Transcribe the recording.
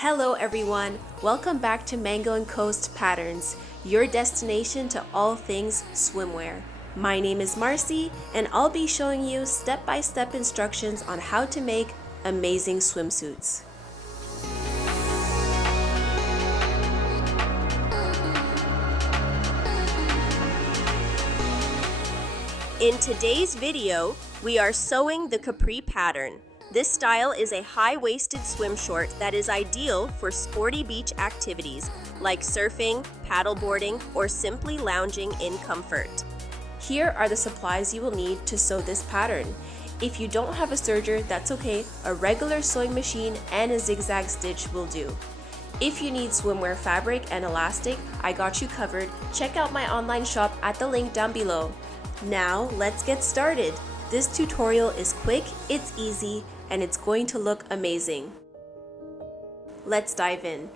Hello everyone, welcome back to Mango and Coast Patterns, your destination to all things swimwear. My name is Marcy and I'll be showing you step-by-step instructions on how to make amazing swimsuits. In today's video, we are sewing the Capri pattern. This style is a high-waisted swim short that is ideal for sporty beach activities like surfing, paddleboarding, or simply lounging in comfort. Here are the supplies you will need to sew this pattern. If you don't have a serger, that's okay. A regular sewing machine and a zigzag stitch will do. If you need swimwear fabric and elastic, I got you covered. Check out my online shop at the link down below. Now, let's get started. This tutorial is quick, it's easy, and it's going to look amazing. Let's dive in.